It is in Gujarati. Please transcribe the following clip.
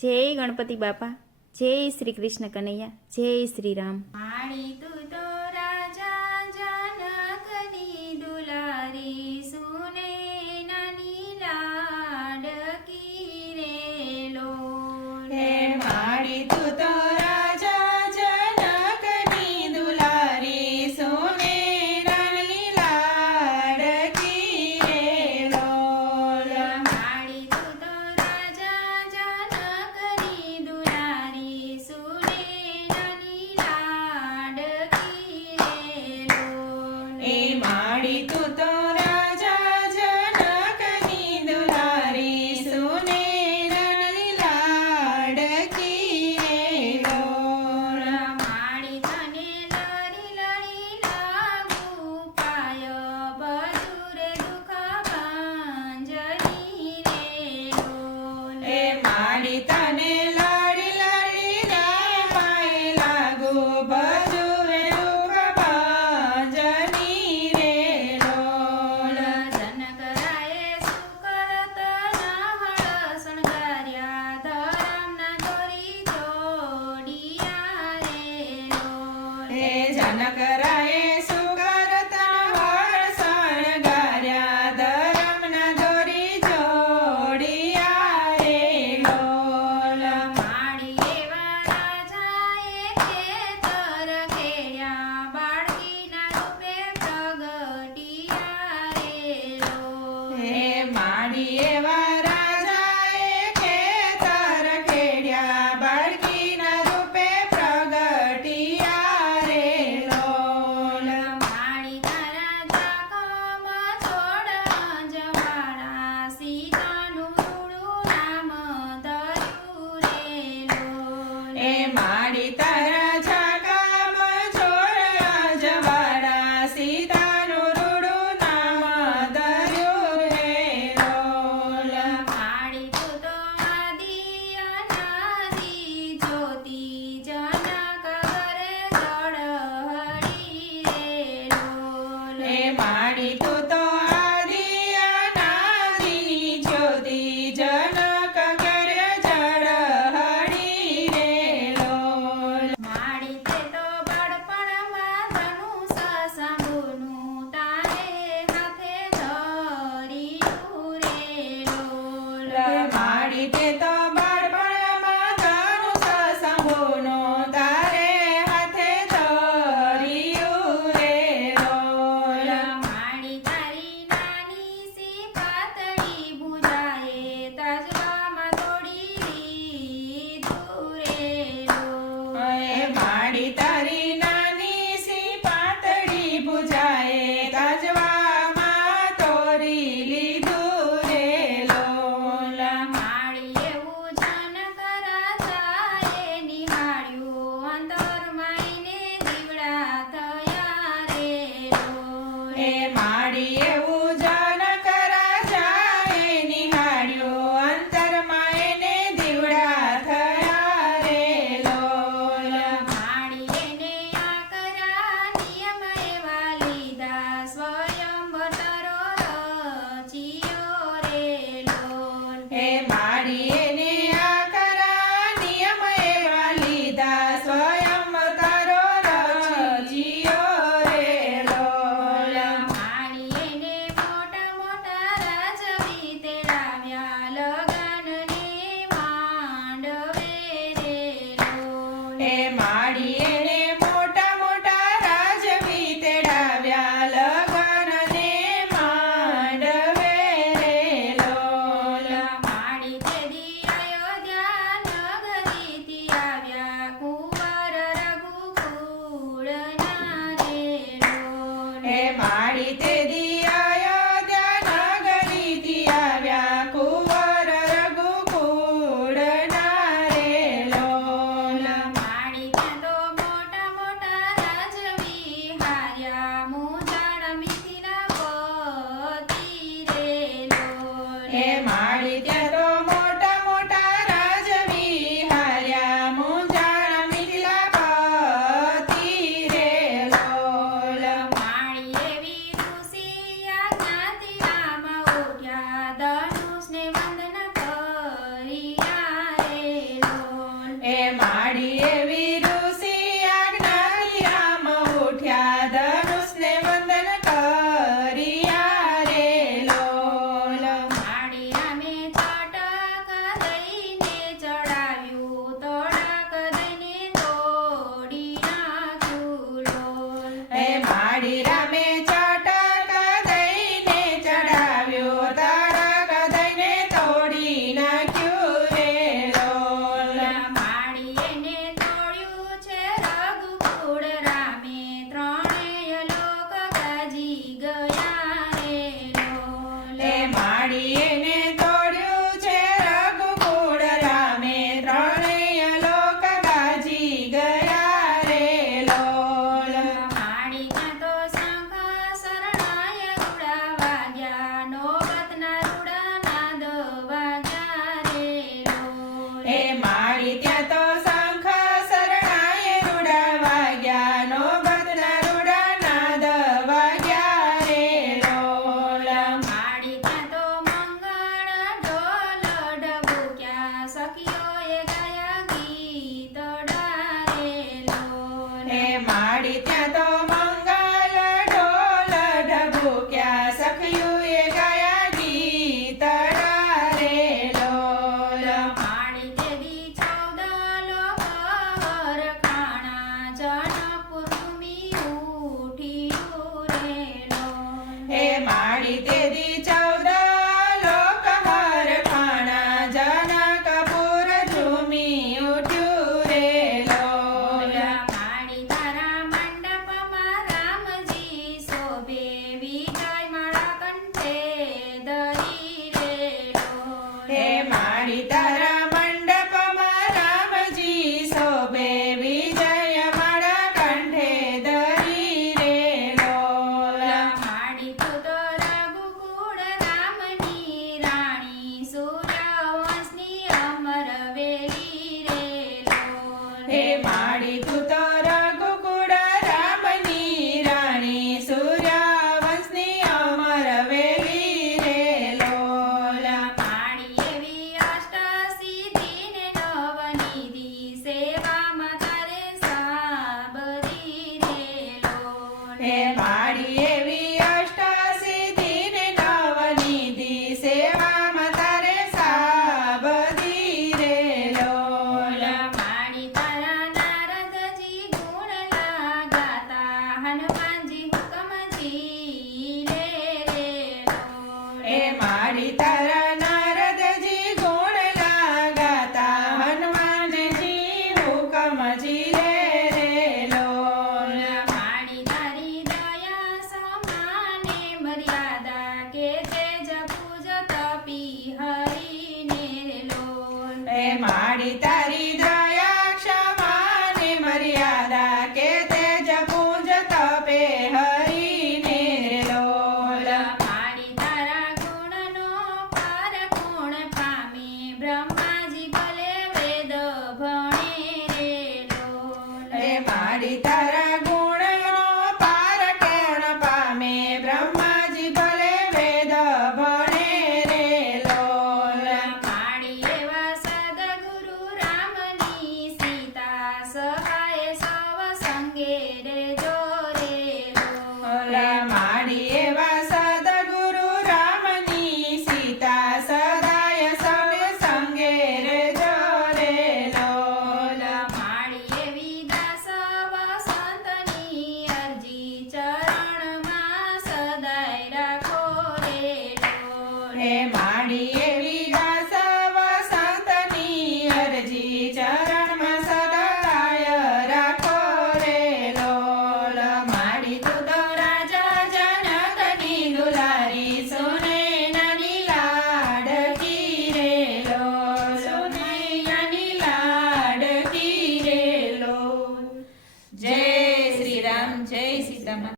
જય ગણપતિ બાપા, જય શ્રી કૃષ્ણ કનૈયા, જય શ્રી રામ. માળી તું તો રાજા જનકની દુલારી સુને નાની લાડકી રે લોલ. હે માળી તું તો રાજા જનકની દુલારી સોને રાની લાડકી રે લોલ. માળી તું તો રાજા જનકની દુલારી સુને નાની લાડકી રે લોલ. એ માળી તું તો રાજા જનકની દુલારી સોને રાની લાડકી રે લોલ. માળી તને લડી લડી લાગુ પાય બધું રે દુઃખ ભાંજની રે લોલ. એ માળી તને લાડી લાડી ના પાય લાગુ બધું દુઃખ ભાંજની રે લોલ. જનકરાયે સુકરત નાહળ શણગાર્યા ધરમના દોરી જોડિયા રે લોલ. હે જનકરાયે સુકરતા વળ શણગાર્યા ધરમના દોરી જોડિયા રે લોલ. માળી એવા રાજાએ ખેતર ખેડ્યા બાળકીના રૂપે પ્રગટિયા રે લોલ. હે માળી એવા રાજાએ ખેતર ખેડ્યા બાળકીના રૂપે પ્રગટિયા રે લોલ. માળી તારા ચાકમ છોડ અંજવાળા સીતાનું રૂડું નામ ધર્યું રે લોલ. એ માળી તારા ઝાકામાં છોડ જવાડા સીતાનું રૂડું નામ ધર્યું રે લોલ. માળી તું તો આદિ અનાદિ જ્યોતિ જનક ઘરે ઝળહળી રે લોલ. એ માળી તું તો આદિ અનાદિની જ્યોતિ જનક કરે ઝળહળી રે લોલ. માળી તે તો બાળપણમાં ધનુષ સાંભળું તારે હાથે ધર્યું રે લોલ. માળી તે તો બાળપણમાં ધનુષ શંભુનો તારે હાથે ધર્યું રે લોલ. માળી તારી નાની સી પાતળી ભુજાએ ત્રાજવામાં તોડી લીધું રે લોલ. એ માળી તારી નાની સી પાતળી ભુજાએ તાજવામાં તોરી લીધું રે લોલ. માળી એવું જનક રાજાએ નિહાળ્યું અંતરમાં એને દીવડા થયા રે લોલ. એ માળી એવું જનક રાજાએ નિહાળ્યું અંતરમાં એને દીવડા થયા રે લોલ. માળી એને આ કર્યા નિયમ એવા લીધા સ્વયંવર તારો રચ્યો રે લોલ. હે માળી એને આ કરા નિયમ એવા લીધા સ્વયં તારો રચ્યો રે લોલ. માળી એને મોટા મોટા રાજવી તેડાવ્યા લગનને માંડવે રે લોલ. હે માળી એને મોટા મોટા રાજવી તેડાવ્યા લગનને માંડવે રે લોલ. માળી તે દી અયોધ્યા નગરીથી આવ્યા કુંવર રઘુકુળના રે લોલ. હે માળી તે દી અયોધ્યા નગરીથી આવ્યા કુંવર રઘુકુળના રે લોલ. માળી ત્યાં તો મોટા મોટા રાજવી હાર્યા મુજાણા મિથિલાપતિ રે લોલ. હે માળી ત્યાં તો મોટા મોટા રાજવી હાર્યા મુંજાણા મિથિલાપતિ રે લોલ. માળી એવી ઋષિ આજ્ઞાથી આમ ઉઠ્યા ધનુષને વંદન કર્યા રે માડી તે દી